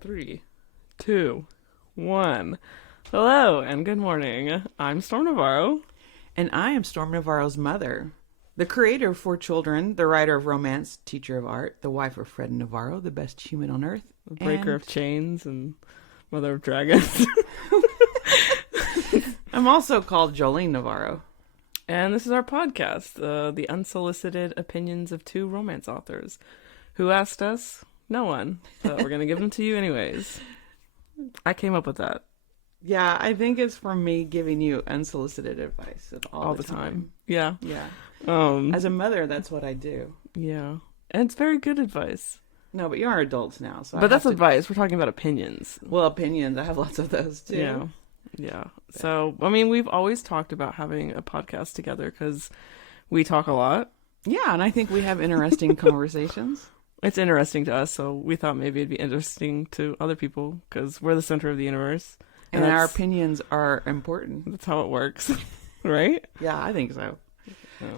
Three, two, one. Hello and good morning. I'm Storm Navarro. And I am Storm Navarro's mother, the creator of 4 Children, the writer of romance, teacher of art, the wife of Fred Navarro, the best human on earth, The breaker of chains and mother of dragons. I'm also called Jolene Navarro. And this is our podcast, the unsolicited opinions of two romance authors. Who asked us? No one. But we're going to give them to you anyways. I came up with that. Yeah, I think it's from me giving you unsolicited advice all the time. Yeah. Yeah. Um, As a mother, that's what I do. yeah. And it's very good advice. No, but you are adults now, so. But that's advice. We're talking about opinions. Well, opinions. I have lots of those too. Yeah. Yeah. So, I mean, we've always talked about having a podcast together because we talk a lot. Yeah, and I think we have interesting conversations. It's interesting to us, so we thought maybe it'd be interesting to other people because we're the center of the universe. And our opinions are important. That's how it works, right? Yeah, I think so.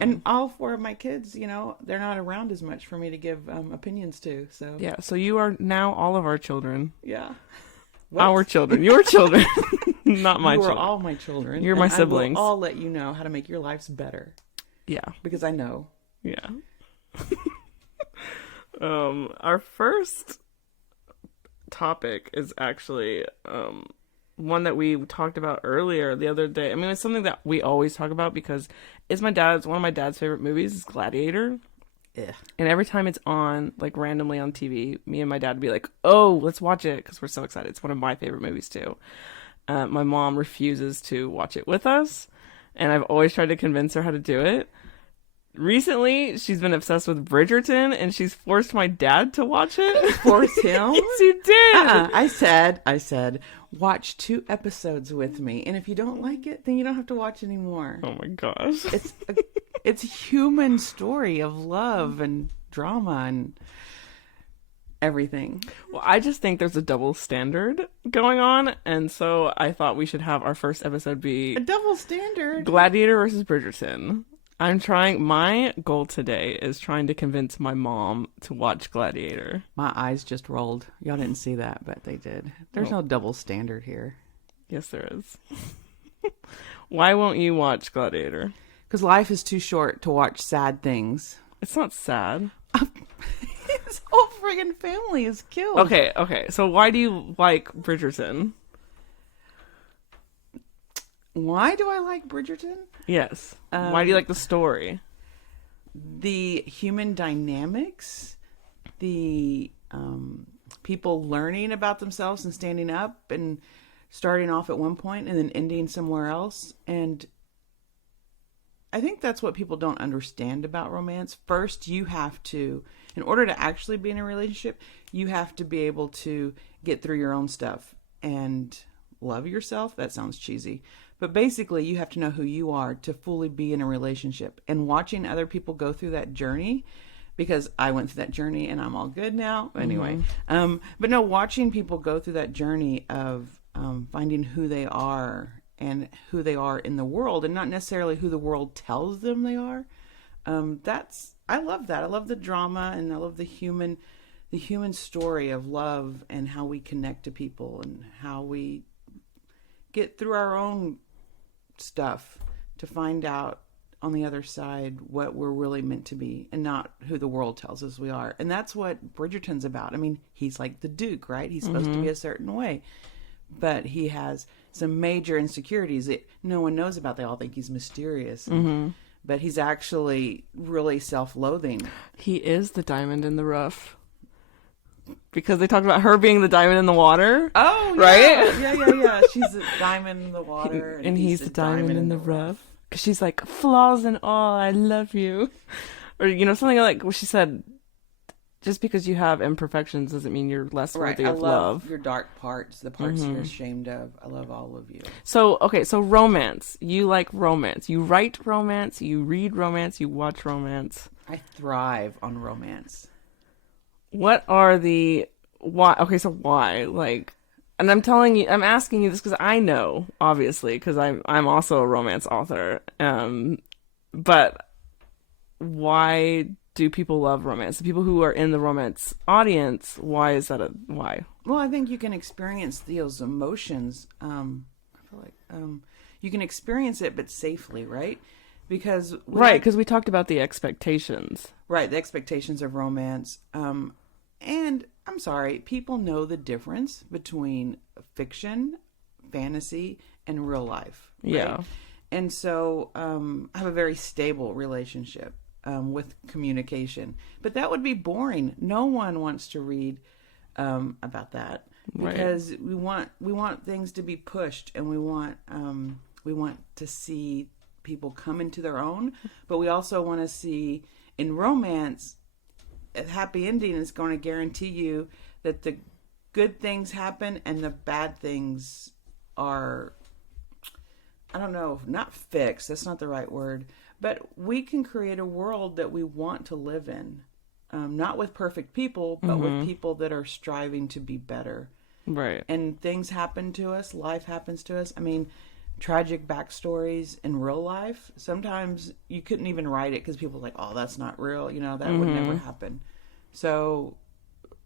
And all 4 of my kids, they're not around as much for me to give opinions to. So Yeah, so you are now all of our children. yeah. Our children. Your children. Not my You are children. all my children. You're my and siblings. I will all let you know how to make your lives better. Yeah. Because I know. Yeah. Our first topic is actually one that we talked about earlier the other day. I mean, it's something that we always talk about because it's one of my dad's favorite movies is Gladiator. Yeah. And every time it's on, like randomly on TV, me and my dad would be like, "Oh, let's watch it," because we're so excited. It's one of my favorite movies too. My mom refuses to watch it with us, and I've always tried to convince her how to do it. Recently, she's been obsessed with Bridgerton, and she's forced my dad to watch it. Force him? Yes, you did. I said, watch 2 episodes with me, and if you don't like it, then you don't have to watch anymore. Oh my gosh. It's a human story of love and drama and everything. Well, I just think there's a double standard going on, and so I thought we should have our first episode be A double standard. Gladiator versus Bridgerton. My goal today is trying to convince my mom to watch Gladiator. My eyes just rolled. Y'all didn't see that, but they did. There's no double standard here. Yes, there is. Why won't you watch Gladiator? Because life is too short to watch sad things. It's not sad. His whole friggin' family is killed. Okay. So why do you like Bridgerton? Why do I like Bridgerton? Yes. Why do you like the story? The human dynamics, the people learning about themselves and standing up and starting off at one point and then ending somewhere else. And I think that's what people don't understand about romance. First, you have to, in order to actually be in a relationship, you have to be able to get through your own stuff and love yourself. That sounds cheesy. But basically, you have to know who you are to fully be in a relationship. And watching other people go through that journey, because I went through that journey and I'm all good now. Anyway, but no, watching people go through that journey of finding who they are and who they are in the world, and not necessarily who the world tells them they are. I love that. I love the drama, and I love the human story of love and how we connect to people and how we get through our own stuff to find out on the other side what we're really meant to be and not who the world tells us we are. And that's what Bridgerton's about. I mean, he's like the Duke, right? He's supposed to be a certain way, but he has some major insecurities that no one knows about. They all think he's mysterious, but he's actually really self-loathing. He is the diamond in the rough. Because they talked about her being the diamond in the water. Oh, yeah. Right? Yeah. She's a diamond in the water. And he's the diamond in the rough. Because she's like, flaws and all, I love you. Or, something like what she said, just because you have imperfections doesn't mean you're less worthy of love. Your dark parts, the parts you're ashamed of. I love all of you. So romance. You like romance. You write romance, you read romance, you watch romance. I thrive on romance. What are the why? Okay, so why? Like, and I'm asking you this because I know, obviously, because I'm also a romance author. But why do people love romance? The people who are in the romance audience, why is that why? Well, I think you can experience those emotions. I feel like you can experience it, but safely, right? Because Right, because we talked about the expectations. right, the expectations of romance. And I'm sorry, people know the difference between fiction, fantasy, and real life. Right? Yeah. And so I have a very stable relationship with communication. But that would be boring. No one wants to read about that because we want things to be pushed, and we want to see people come into their own, but we also want to see in romance a happy ending is going to guarantee you that the good things happen and the bad things are, I don't know, not fixed, that's not the right word, but we can create a world that we want to live in. Not with perfect people, but with people that are striving to be better. Right. And things happen to us, life happens to us. I mean, tragic backstories in real life, sometimes you couldn't even write it because people are like, oh, that's not real, that would never happen. So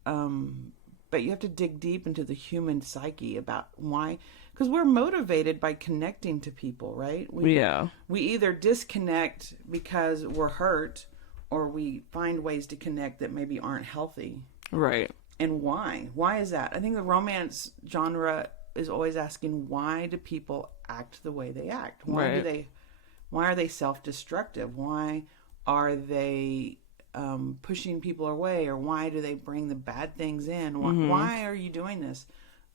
but you have to dig deep into the human psyche about why, because we're motivated by connecting to people, right? We either disconnect because we're hurt, or we find ways to connect that maybe aren't healthy. Right. And why is that? I think the romance genre is always asking, why do people act the way they act? Why are they self-destructive? Why are they pushing people away? Or why do they bring the bad things in? Why are you doing this?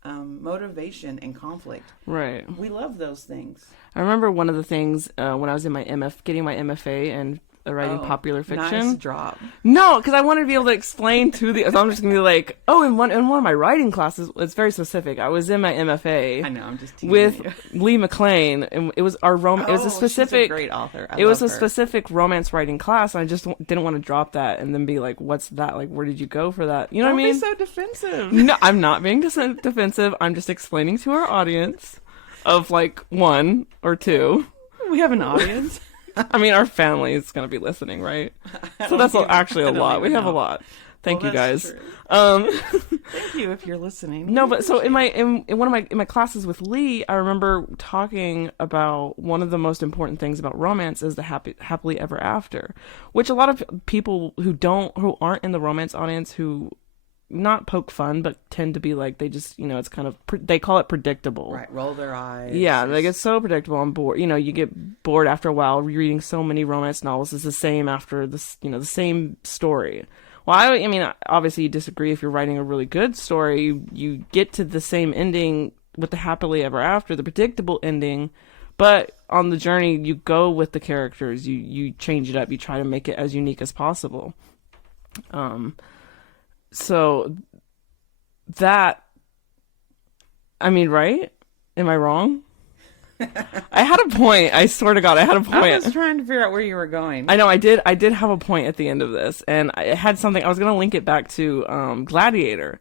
Motivation and conflict. Right. We love those things. I remember one of the things when I was in my getting my MFA and writing popular fiction. Nice drop. No, because I wanted to be able to explain to the. So I'm just gonna be like, oh, in one of my writing classes, it's very specific. I was in my MFA. I know, I'm just teasing with you. Lee McLean, and it was our it was a specific. She's a great author. It was a specific romance writing class, and I just didn't want to drop that and then be like, what's that? Like, where did you go for that? You know what I mean? Don't be so defensive. No, I'm not being defensive. I'm just explaining to our audience of like one or two. We have an audience. I mean, our family is going to be listening, right? So that's actually a lot. We have a lot. Thank you, guys. Thank you if you're listening. No, but so in one of my classes with Lee, I remember talking about one of the most important things about romance is the happily ever after, which a lot of people who aren't in the romance audience, who not poke fun, but tend to be like, they just, it's kind of, they call it predictable. Right, roll their eyes. Yeah, they get so predictable. I'm bored. You get bored after a while reading so many romance novels. It's the same after this, the same story. Well, I mean, obviously you disagree. If you're writing a really good story, you get to the same ending with the happily ever after, the predictable ending, but on the journey, you go with the characters. You change it up. You try to make it as unique as possible. So that, I mean, right? Am I wrong? I had a point. I swear to God, I had a point. I was trying to figure out where you were going. I know, I did have a point at the end of this, and I had something, I was going to link it back to Gladiator,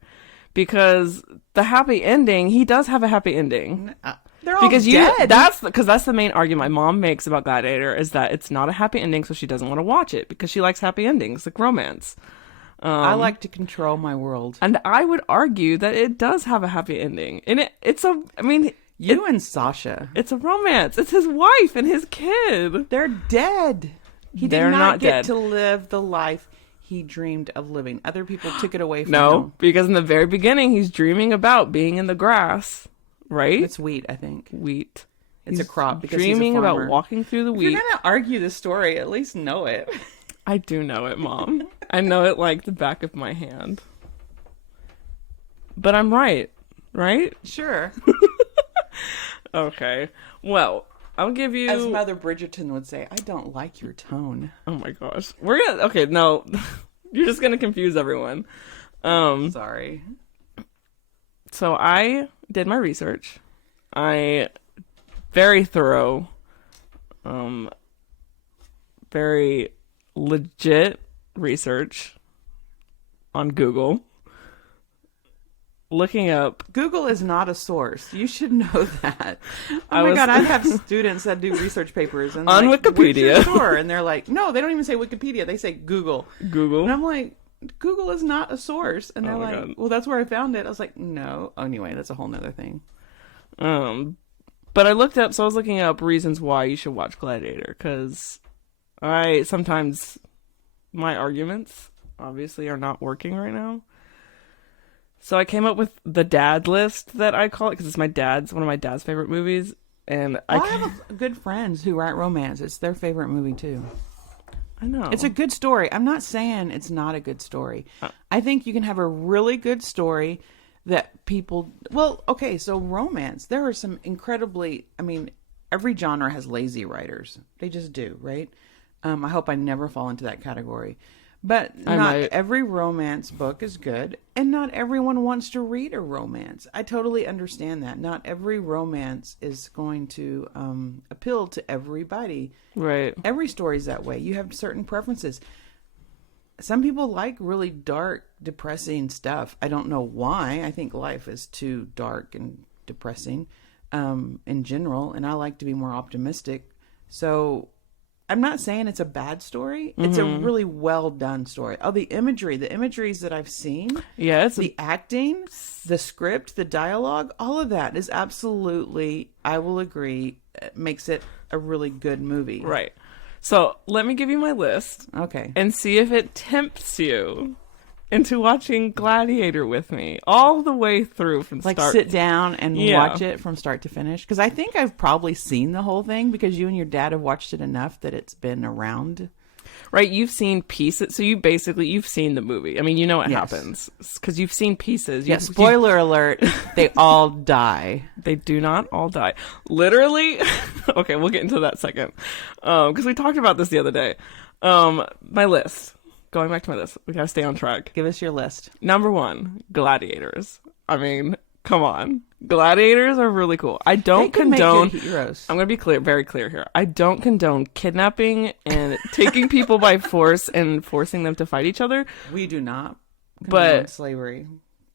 because the happy ending, he does have a happy ending. They're all dead. That's the main argument my mom makes about Gladiator, is that it's not a happy ending, so she doesn't want to watch it, because she likes happy endings, like romance. I like to control my world. And I would argue that it does have a happy ending. And and Sasha. It's a romance. It's his wife and his kid. They're dead. He did not get to live the life he dreamed of living. Other people took it away from him. No, because in the very beginning, he's dreaming about being in the grass, right? It's wheat, I think. Wheat. It's a crop because dreaming he's a farmer. about walking through the wheat. If you're going to argue the story, at least know it. I do know it, Mom. I know it like the back of my hand. But I'm right? Sure. Okay. Well, I'll give you... As Mother Bridgerton would say, I don't like your tone. Oh my gosh. Okay, no. You're just gonna confuse everyone. Sorry. So I did my research. Very thorough. Very legit research on Google. Looking up... Google is not a source. You should know that. Oh my God, I have students that do research papers and on Wikipedia. Sure, and they're like, no, they don't even say Wikipedia. They say Google. Google. And I'm like, Google is not a source. And they're Oh my like, God. well, that's where I found it. I was like, no. Anyway, that's a whole nother thing. But I was looking up reasons why you should watch Gladiator, because sometimes my arguments obviously are not working right now. So I came up with the dad list that I call it, because it's one of my dad's favorite movies. And I have good friends who write romance. It's their favorite movie too. I know. It's a good story. I'm not saying it's not a good story. I think you can have a really good story that people... Well, okay, so romance. There are some incredibly... I mean, every genre has lazy writers. They just do, right? I hope I never fall into that category. But not every romance book is good, and not everyone wants to read a romance. I totally understand that. Not every romance is going to appeal to everybody. Right. Every story's that way. You have certain preferences. Some people like really dark, depressing stuff. I don't know why. I think life is too dark and depressing in general, and I like to be more optimistic. So... I'm not saying it's a bad story. It's a really well done story. Oh, the imageries that I've seen. Yeah, the acting, the script, the dialogue, all of that is absolutely, I will agree, makes it a really good movie. Right. So let me give you my list. Okay. And see if it tempts you into watching Gladiator with me all the way through from like start. Sit down and watch it from start to finish, because I think I've probably seen the whole thing, because you and your dad have watched it enough that it's been around. Right, you've seen pieces, so you've seen the movie. I mean, you know what happens because you've seen pieces. Spoiler alert: they all die. They do not all die, literally. Okay, we'll get into that second, because we talked about this the other day. My list. Going back to my list, we gotta stay on track. Give us your list. Number 1, Gladiators. I mean, come on. Gladiators are really cool. I don't condone... Make good heroes. I'm gonna be very clear here. I don't condone kidnapping and taking people by force and forcing them to fight each other. We do not condone slavery.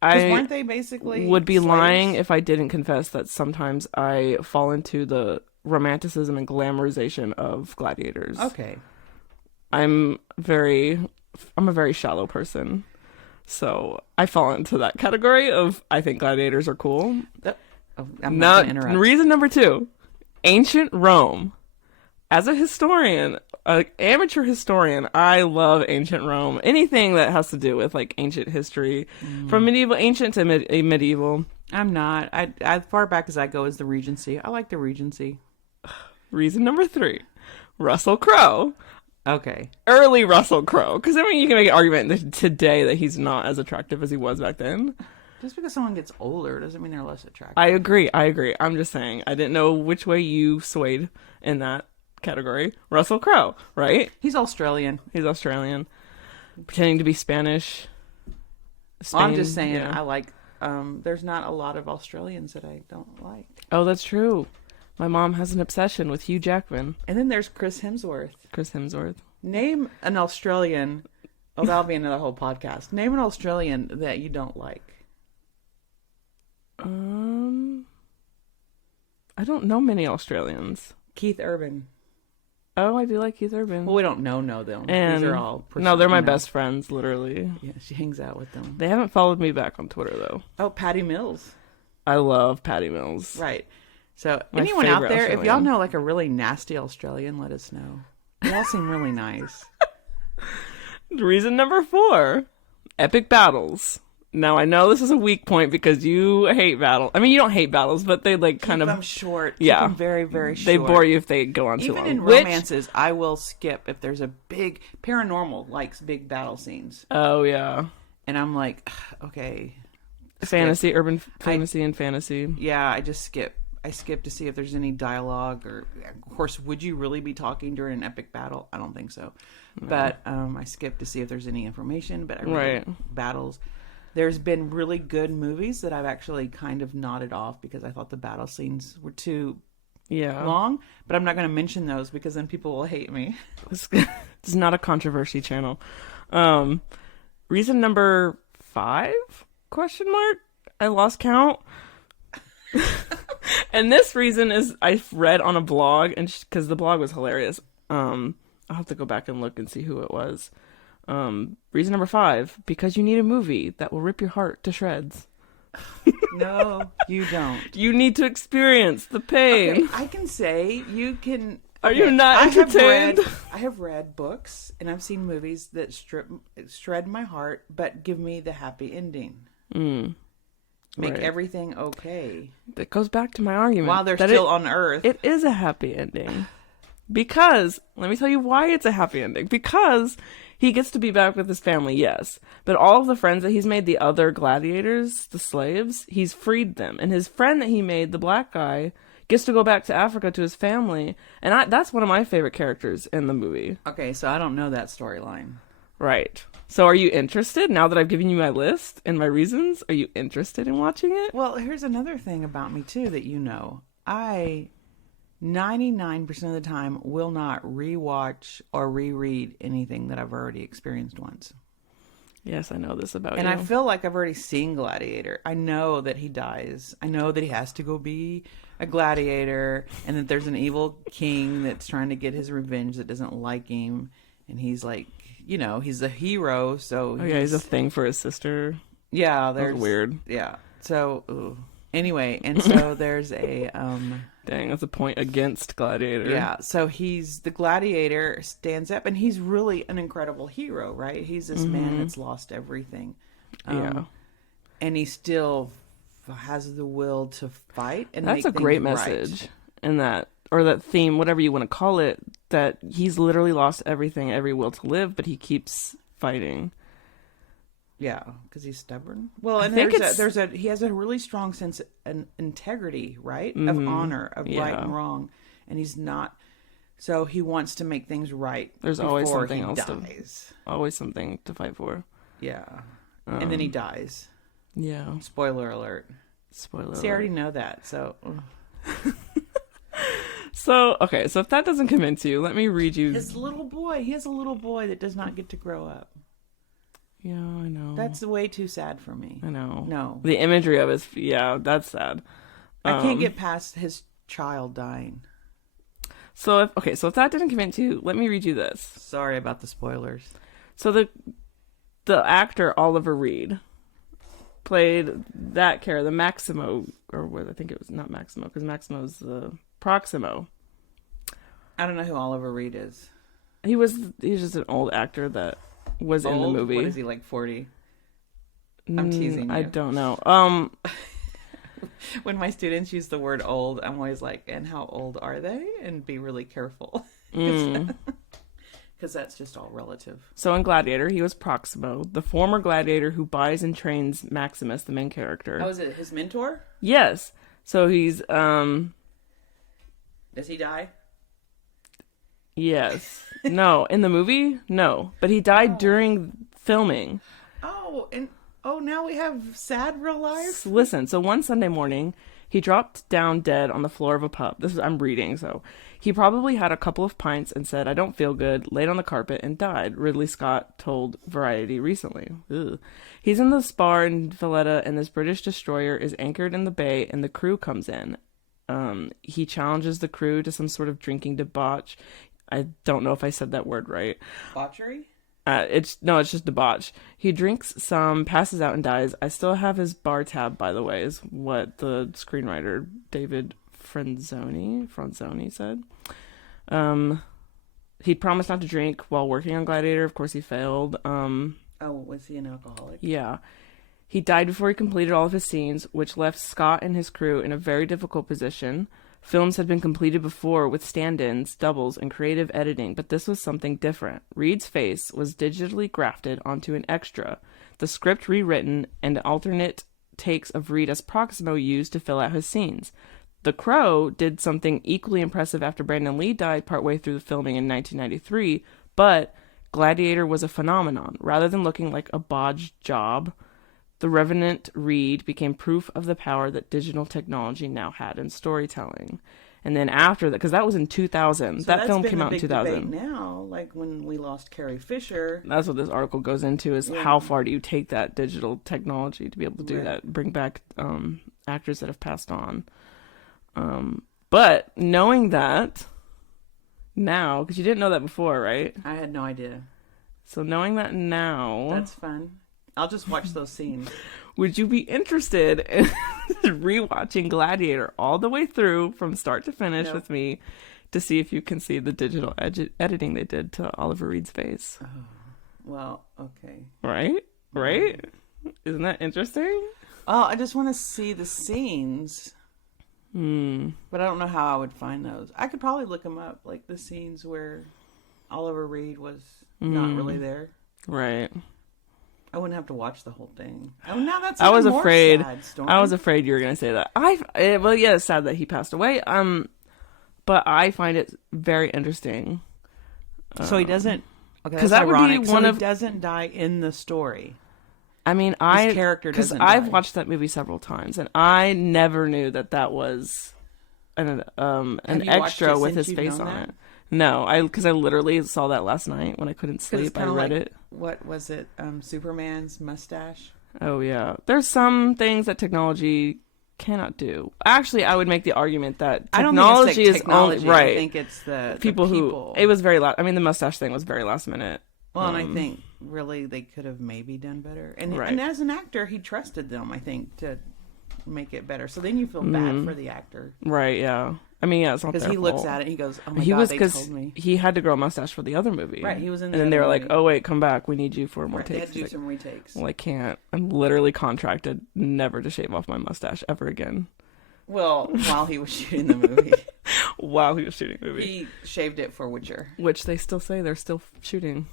Weren't they basically would be slaves? lying if I didn't confess that sometimes I fall into the romanticism and glamorization of gladiators. Okay. I'm a very shallow person, so I fall into that category of I think gladiators are cool. I'm not going to interrupt. Reason number 2, ancient Rome. As a historian, an amateur historian, I love ancient Rome. Anything that has to do with like ancient history, from ancient to medieval. I'm not. As far back as I go is the Regency. I like the Regency. Reason number 3, Russell Crowe. Okay. Early Russell Crowe. Because, I mean, you can make an argument today that he's not as attractive as he was back then. Just because someone gets older doesn't mean they're less attractive. I agree. I'm just saying. I didn't know which way you swayed in that category. Russell Crowe, right? He's Australian. Pretending to be Spanish. Spain, I'm just saying, I like... there's not a lot of Australians that I don't like. Oh, that's true. My mom has an obsession with Hugh Jackman. And then there's Chris Hemsworth. Name an Australian. Oh, that'll be another whole podcast. Name an Australian that you don't like. I don't know many Australians. Keith Urban. Oh, I do like Keith Urban. Well, we don't know them. And these are all... No, they're my best friends, literally. Yeah, she hangs out with them. They haven't followed me back on Twitter, though. Oh, Patty Mills. I love Patty Mills. Right. So My anyone out favorite there, Australian. if y'all know like a really nasty Australian, let us know. Y'all seem really nice. Reason number 4, epic battles. Now, I know this is a weak point because you hate battles. I mean, you don't hate battles, but they like kind Keep of... them short. Yeah. Keep them very, very short. They bore you if they go on too long. Even in romances, I will skip if there's a big... Paranormal likes big battle scenes. Oh, yeah. And I'm like, okay. Fantasy, urban fantasy, and fantasy. Yeah, I just skip. I skip to see if there's any dialogue, or of course, would you really be talking during an epic battle? I don't think so. No. But I skip to see if there's any information. But I really battles. There's been really good movies that I've actually kind of nodded off because I thought the battle scenes were too long. But I'm not going to mention those because then people will hate me. This is not a controversy channel. Reason number 5? Question mark? I lost count. And this reason is I read on a blog, and because the blog was hilarious. I'll have to go back and look and see who it was. Reason number 5, because you need a movie that will rip your heart to shreds. No, you don't. You need to experience the pain. Okay, I can say you can. Are Okay, you not entertained? I have read books and I've seen movies that shred my heart, but give me the happy ending. Make Right. everything okay That goes back to my argument. while they're that still on Earth. It is a happy ending. Because, let me tell you why it's a happy ending. Because he gets to be back with his family, yes. But all of the friends that he's made, the other gladiators, the slaves, he's freed them. And his friend that he made, the black guy, gets to go back to Africa to his family. And that's one of my favorite characters in the movie. Okay, so I don't know that storyline. Right. So are you interested, now that I've given you my list and my reasons? Are you interested in watching it? Well, here's another thing about me, too, that you know. I 99% of the time will not rewatch or reread anything that I've already experienced once. Yes, I know this about And you. I feel like I've already seen Gladiator. I know that he dies. I know that he has to go be a gladiator and that there's an evil king that's trying to get his revenge that doesn't like him. And he's like, you know, he's a hero. So Oh, yeah, he's a thing for his sister. yeah, That there's was weird. Yeah. So, anyway, and so there's a Dang, that's a point against Gladiator. yeah, so he's the gladiator stands up and he's really an incredible hero, right? He's this man that's lost everything. Yeah. And he still has the will to fight and That's make a great things right. message in that, or that theme, whatever you want to call it, that he's literally lost everything, every will to live, but he keeps fighting. Yeah, because he's stubborn. Well, and think he has a really strong sense of integrity, right? Of honor, of right and wrong, and he's not. So he wants to make things right. There's always before something he else dies. Always something to fight for. Yeah, and then he dies. Yeah. Spoiler alert. Spoiler See, I alert. already know that. So So, okay, so if that doesn't convince you, let me read you. his little boy. He has a little boy that does not get to grow up. Yeah, I know. That's way too sad for me. I know. No. The imagery of it, yeah, that's sad. I can't get past his child dying. So if that didn't convince you, let me read you this. Sorry about the spoilers. So the actor Oliver Reed played that character, the Maximo, or what, I think it was not Maximo, because Maximo's the Proximo. I don't know who Oliver Reed is. He's just an old actor that was in the movie. What is he, like 40? I'm teasing you. I don't know. When my students use the word old, I'm always like, and how old are they? And be really careful. Because that's just all relative. So in Gladiator, he was Proximo, the former gladiator who buys and trains Maximus, the main character. Oh, is it his mentor? Yes. So he's, Does he die? yes. No. In the movie? No. But he died during filming. Oh, and now we have sad real life? Listen, so one Sunday morning, he dropped down dead on the floor of a pub. I'm reading, so. He probably had a couple of pints and said, "I don't feel good," laid on the carpet and died, Ridley Scott told Variety recently. Ugh. He's in the spar in Valletta, and this British destroyer is anchored in the bay, and the crew comes in. He challenges the crew to some sort of drinking debauch. I don't know if I said that word right. Botchery? It's just debauch. He drinks some, passes out, and dies. I still have his bar tab, by the way, is what the screenwriter David Franzoni said. He promised not to drink while working on Gladiator. Of course, he failed. Was he an alcoholic? Yeah. He died before he completed all of his scenes, which left Scott and his crew in a very difficult position. Films had been completed before with stand-ins, doubles, and creative editing, but this was something different. Reed's face was digitally grafted onto an extra, the script rewritten, and alternate takes of Reed as Proximo used to fill out his scenes. The Crow did something equally impressive after Brandon Lee died partway through the filming in 1993, but Gladiator was a phenomenon. Rather than looking like a bodged job, the Revenant Reed became proof of the power that digital technology now had in storytelling. And then after that, because that was in 2000, So that film came out in 2000. Now, like when we lost Carrie Fisher. That's what this article goes into, is how far do you take that digital technology to be able to do that, bring back actors that have passed on. But knowing that now, because you didn't know that before, right? I had no idea. So knowing that now, That's fun. I'll just watch those scenes. would you be interested in rewatching Gladiator all the way through from start to finish No. with me to see if you can see the digital editing they did to Oliver Reed's face? Oh, well, okay. Right? Right? Isn't that interesting? Oh, I just want to see the scenes. But I don't know how I would find those. I could probably look them up, like the scenes where Oliver Reed was not really there. Right. I wouldn't have to watch the whole thing. Oh, now that's I was even more afraid. sad, Storm. I was afraid you were going to say that. Well, yeah, it's sad that he passed away. But I find it very interesting. So he doesn't. Okay, 'cause that's that would be ironic. one so of- he doesn't die in the story. I mean, character because doesn't I've die. watched that movie several times, and I never knew that was an you watched extra it with since his you've face known on that? it. No, because I literally saw that last night when I couldn't 'Cause it's sleep. I kinda read like, it. What was it? Superman's mustache. Oh yeah, there's some things that technology cannot do. Actually, I would make the argument that I don't technology think it's is technology. only right. I think it's the People the who it was very last. I mean, the mustache thing was very last minute. Well, and I think really they could have maybe done better. And Right. and as an actor, he trusted them, I think, to make it better. So then you feel bad for the actor Right? Yeah. I mean, yeah, it's not because their he looks fault. at it and he goes, "Oh my He god, was they because told me." he had to grow a mustache for the other movie. Right, he was in and the then they other were like, movie. "Oh wait, come back. We need you for more Right, they had takes." to do He's some retakes. like, well, I can't. I'm literally contracted never to shave off my mustache ever again. Well, while he was shooting the movie, While he was shooting the movie, he shaved it for Witcher. which they still say they're still shooting.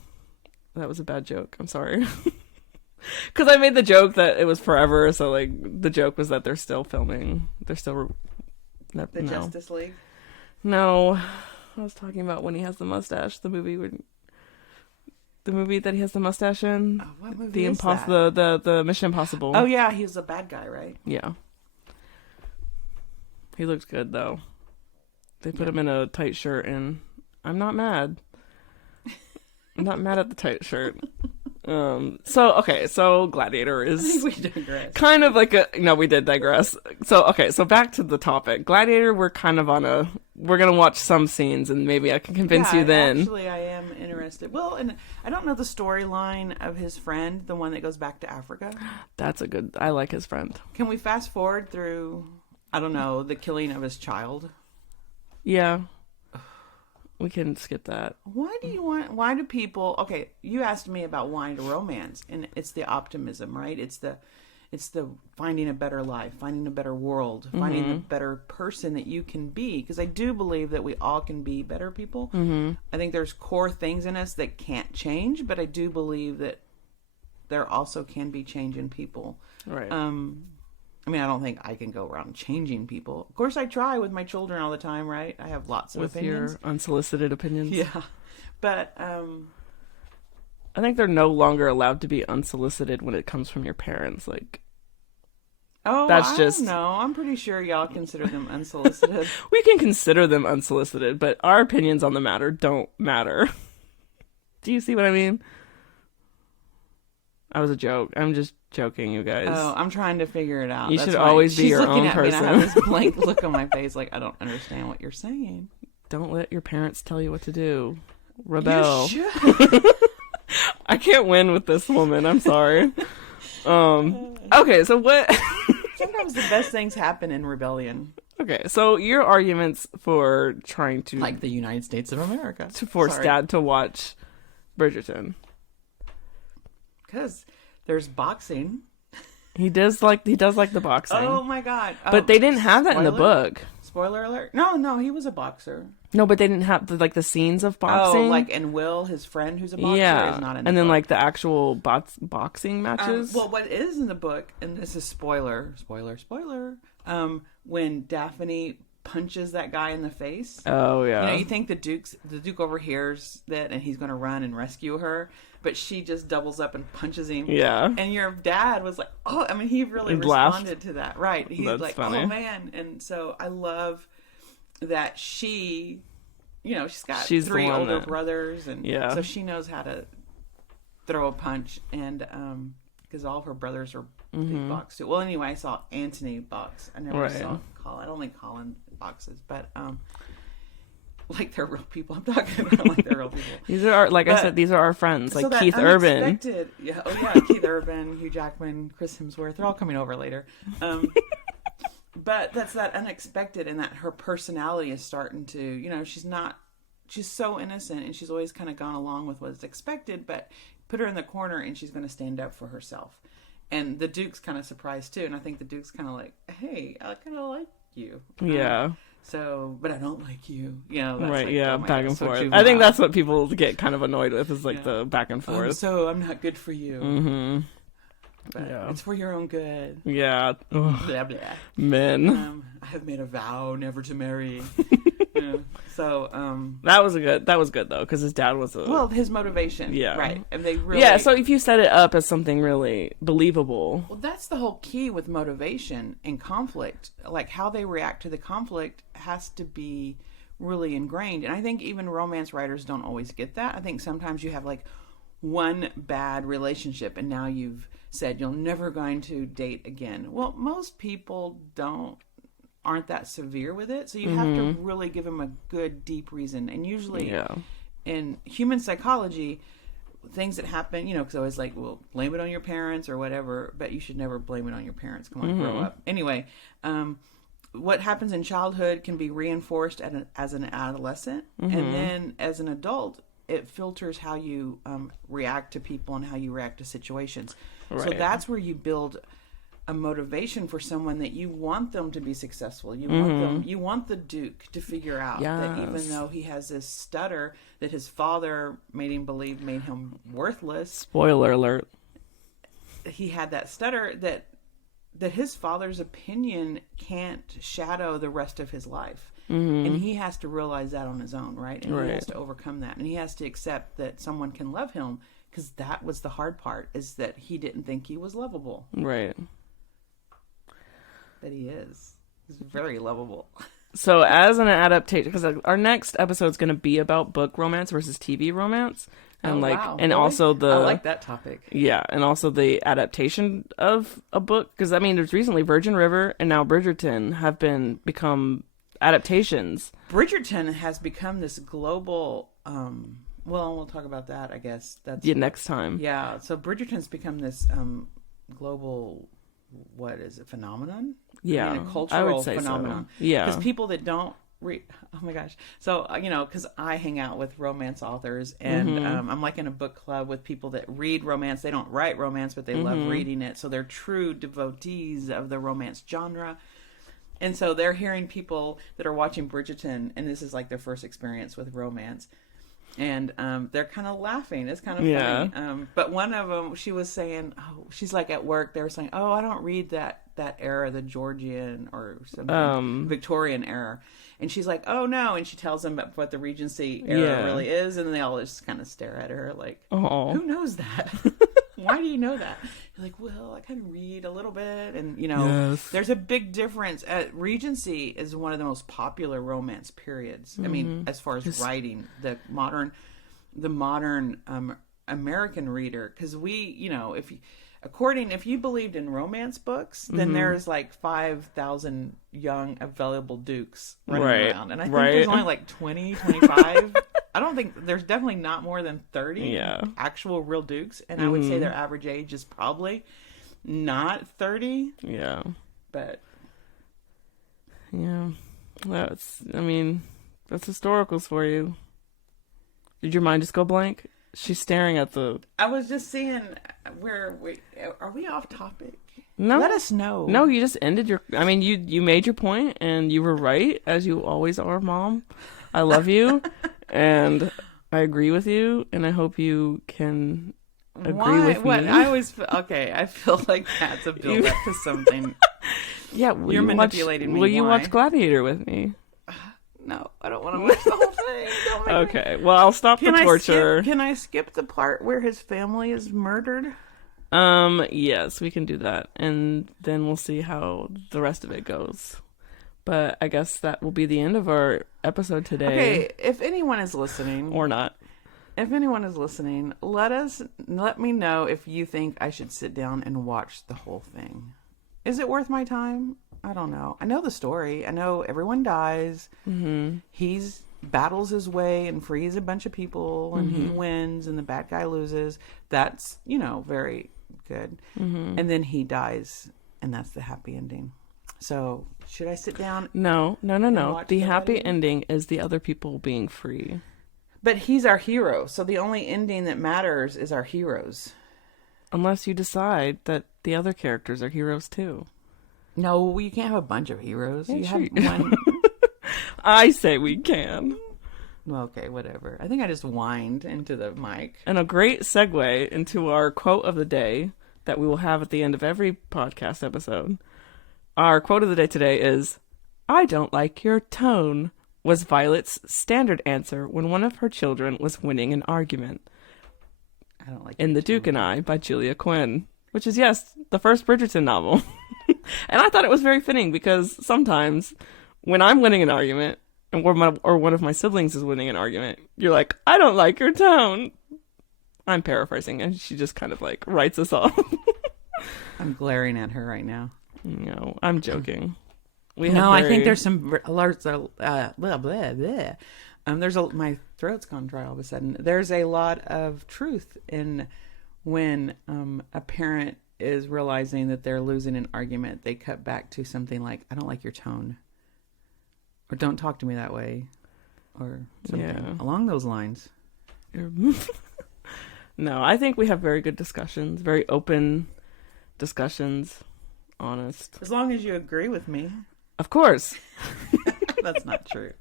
That was a bad joke. I'm sorry. Because I made the joke that it was forever, so like the joke was that they're still filming. They're still The no. Justice League. No, I was talking about when he has the mustache. The movie that he has the mustache in. Oh, what movie The is impossible, that? the Mission Impossible. Oh yeah, he's a bad guy, right? Yeah. He looks good though. They put him in a tight shirt, and I'm not mad. I'm not mad at the tight shirt. So Gladiator I think is we digress. kind of like we did digress. So back to the topic. Gladiator, we're gonna watch some scenes and maybe I can convince you then. Actually, I am interested. Well, and I don't know the storyline of his friend, the one that goes back to Africa. I like his friend. Can we fast forward through, I don't know, the killing of his child? Yeah. We can skip that. Why do people, okay, you asked me about why to romance, and it's the optimism, right? It's the finding a better life, finding a better world, finding a better person that you can be. Because I do believe that we all can be better people. I think there's core things in us that can't change, but I do believe that there also can be change in people. Right. I mean, I don't think I can go around changing people. Of course, I try with my children all the time, right? I have lots of With opinions. your unsolicited opinions. Yeah. But, I think they're no longer allowed to be unsolicited when it comes from your parents. Like, oh, That's I just- don't know. I'm pretty sure y'all consider them unsolicited. we can consider them unsolicited, but our opinions on the matter don't matter. Do you see what I mean? That was a joke. I'm just joking, you guys. Oh, I'm trying to figure it out. You That's should why always be she's your looking own at me and I person. have this blank look on my face, like I don't understand what you're saying. Don't let your parents tell you what to do. Rebel. You should. I can't win with this woman. I'm sorry. Okay, so what? Sometimes the best things happen in rebellion, Okay, so your arguments for trying to like the United States of America. to force Sorry. Dad to watch Bridgerton. Because there's boxing. He does like the boxing. Oh my god! But they didn't have that in the spoiler? book. Spoiler alert! No, he was a boxer. No, but they didn't have the scenes of boxing. Oh, like and Will, his friend, who's a boxer, yeah, is not in. and the then book. like the actual boxing matches. Well, what is in the book, and this is spoiler. When Daphne punches that guy in the face, oh yeah, you know, you think the Duke overhears that and he's going to run and rescue her, but she just doubles up and punches him. yeah. And your dad was like, "Oh, I mean, he really And laughed. responded to that, right?" He's That's like, funny. "Oh man!" And so I love that she, you know, She's the three one older that- brothers, and Yeah. so she knows how to throw a punch, and because all of her brothers are big box too. Well, anyway, I saw Anthony box. I never Right. saw Colin. I don't think Colin boxes, but like they're real people. I'm talking about like they're real people. These are our, like I said, these are our friends, like that Keith Urban. Yeah, oh yeah, Keith Urban, Hugh Jackman, Chris Hemsworth. They're all coming over later. But that's that unexpected, and that her personality is starting to, you know, she's so innocent, and she's always kind of gone along with what's expected, but put her in the corner and she's going to stand up for herself. And the Duke's kind of surprised too, and I think the Duke's kind of like, hey, I kind of like you. Yeah. So, but I don't like you. You know, that's right, like, yeah, oh my back God, and so forth. juvenile. I think that's what people get kind of annoyed with is like the back and forth. So I'm not good for you. Mm-hmm. But it's for your own good. Yeah. Blah, blah. Men. I have made a vow never to marry. You know, so that was good though, because his dad was his motivation. Yeah. Right. And they really. Yeah, so if you set it up as something really believable. Well, that's the whole key with motivation and conflict. Like how they react to the conflict has to be really ingrained. And I think even romance writers don't always get that. I think sometimes you have like one bad relationship and now you've said you're never going to date again. Well, most people aren't that severe with it, so you have to really give them a good deep reason. And usually in human psychology, things that happen, you know, because I was like, well, blame it on your parents or whatever, but you should never blame it on your parents. Come on, grow up. Anyway, what happens in childhood can be reinforced as an adolescent, and then as an adult it filters how you react to people and how you react to situations. Right. So that's where you build a motivation for someone that you want them to be successful. You want them. You want the Duke to figure out that even though he has this stutter that his father made him believe made him worthless. Spoiler alert. He had that stutter that his father's opinion can't shadow the rest of his life. And he has to realize that on his own, right? And he has to overcome that. And he has to accept that someone can love him, because that was the hard part, is that he didn't think he was lovable. Right. But he is. He's very lovable. So as an adaptation, because our next episode is going to be about book romance versus TV romance. And and really? Also I like that topic. Yeah, and also the adaptation of a book. Because, I mean, there's recently Virgin River and now Bridgerton have become adaptations. Bridgerton has become this global we'll talk about that, I guess. That's next time. Yeah, so Bridgerton's become this global, what is it, phenomenon? Yeah, I mean, a cultural I would say phenomenon. So. Yeah, because people that don't read, oh my gosh, so you know, because I hang out with romance authors, and I'm like in a book club with people that read romance. They don't write romance, but they love reading it, so they're true devotees of the romance genre. And so they're hearing people that are watching Bridgerton, and this is like their first experience with romance. And they're kind of laughing. It's kind of funny. But one of them, she was saying, she's like at work, they were saying, I don't read that era, the Georgian or something, Victorian era. And she's like, oh no. And she tells them what the Regency era really is. And they all just kind of stare at her like, who knows that? Why do you know that? You're like, well, I kind of read a little bit. And, you know, there's a big difference. Regency is one of the most popular romance periods. I mean, as far as writing, the modern American reader. Because we, you know, if you believed in romance books, then there's like 5,000 young available dukes running around. And I think there's only like 20, 25. I don't think there's definitely not more than 30 actual real dukes. And I would say their average age is probably not 30. Yeah. But. Yeah. That's historicals for you. Did your mind just go blank? She's staring at the... I was just seeing are we off topic? No. Let us know. No, you just ended your... I mean, you made your point, and you were right, as you always are, Mom. I love you, and I agree with you, and I hope you can agree with me. I always... Okay, I feel like that's a build-up to something. Yeah, you're manipulating me. Will you watch Gladiator with me? No, I don't want to watch the whole thing. Okay, well, I'll stop the torture. Can I skip the part where his family is murdered? Yes, we can do that, and then we'll see how the rest of it goes. But I guess that will be the end of our episode today. Okay, if anyone is listening... Or not. If anyone is listening, let me know if you think I should sit down and watch the whole thing. Is it worth my time? I don't know. I know the story. I know everyone dies. He's battles his way and frees a bunch of people, and he wins, and the bad guy loses. That's, very good. And then he dies, and that's the happy ending. So, should I sit down? No. The happy ending is the other people being free. But he's our hero, so the only ending that matters is our heroes. Unless you decide that the other characters are heroes too. No, you can't have a bunch of heroes. Yeah, you sure. have one. I say we can. Well, okay, whatever. I think I just whined into the mic. And a great segue into our quote of the day that we will have at the end of every podcast episode. Our quote of the day today is, "I don't like your tone," was Violet's standard answer when one of her children was winning an argument. I don't like In The Duke and I by Julia Quinn, which is, yes, the first Bridgerton novel. And I thought it was very fitting because sometimes when I'm winning an argument or one of my siblings is winning an argument, you're like, "I don't like your tone." I'm paraphrasing, and she just kind of like writes us off. I'm glaring at her right now. No, I'm joking. I think there's some alerts. Blah blah blah. My throat's gone dry all of a sudden. There's a lot of truth in when a parent is realizing that they're losing an argument. They cut back to something like, "I don't like your tone," or "Don't talk to me that way," or something along those lines. No, I think we have very good discussions, very open discussions, honest. As long as you agree with me. Of course. That's not true.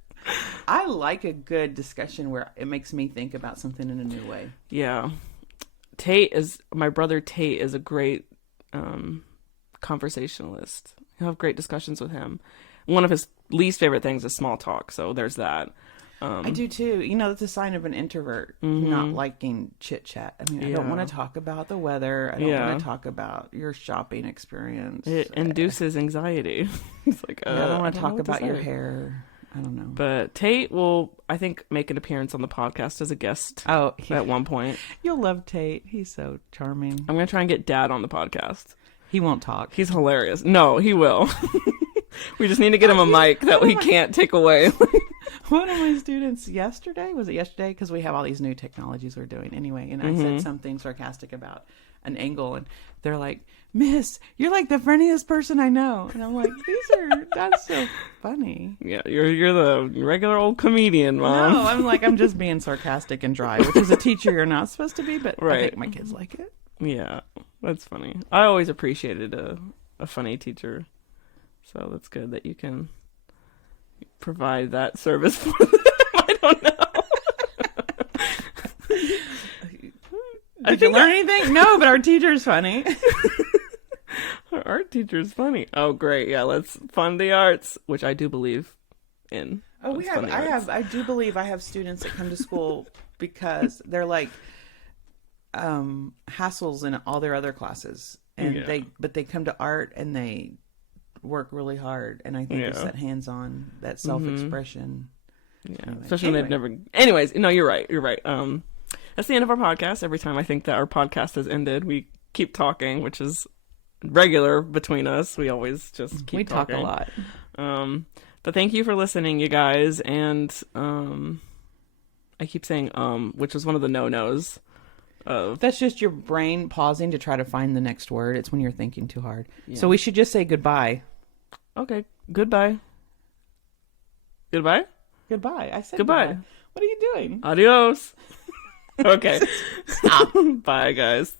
I like a good discussion where it makes me think about something in a new way. Yeah. My brother Tate is a great conversationalist. You have great discussions with him. One of his least favorite things is small talk, so there's that. I do too. That's a sign of an introvert, not liking chit chat. I mean, I don't want to talk about the weather. I don't want to talk about your shopping experience. It induces anxiety. It's like, I don't want to talk about your hair. I don't know. But Tate will, I think, make an appearance on the podcast as a guest at one point. You'll love Tate. He's so charming. I'm going to try and get Dad on the podcast. He won't talk. He's hilarious. No, he will. We just need to get him a mic that he can't take away. One of my students yesterday, was it yesterday? Because we have all these new technologies we're doing anyway. And I said something sarcastic about an angle. And they're like, "Miss, you're like the friendliest person I know." And I'm like, that's so funny. Yeah, you're the regular old comedian, Mom. No, I'm just being sarcastic and dry, which is a teacher you're not supposed to be. But I think my kids like it. Yeah, that's funny. I always appreciated a funny teacher. So that's good that you can provide that service for them. I don't know. Did you learn anything? No, but our teacher's funny. Our art teacher's funny. Oh, great. Yeah, let's fund the arts, which I do believe in. Oh, I do believe I have students that come to school because they're like hassles in all their other classes. And they come to art and they work really hard, and I think it's that hands-on, that self-expression. Yeah, especially when they've never. Anyways, no, you're right. That's the end of our podcast. Every time I think that our podcast has ended, we keep talking, which is regular between us. We always just keep talking. We talk a lot. But thank you for listening, you guys. And I keep saying which is one of the no-nos. That's just your brain pausing to try to find the next word. It's when you're thinking too hard. Yeah. So we should just say goodbye. Okay. Goodbye. Goodbye? Goodbye. I said goodbye. What are you doing? Adios. Okay. Stop. Bye, guys.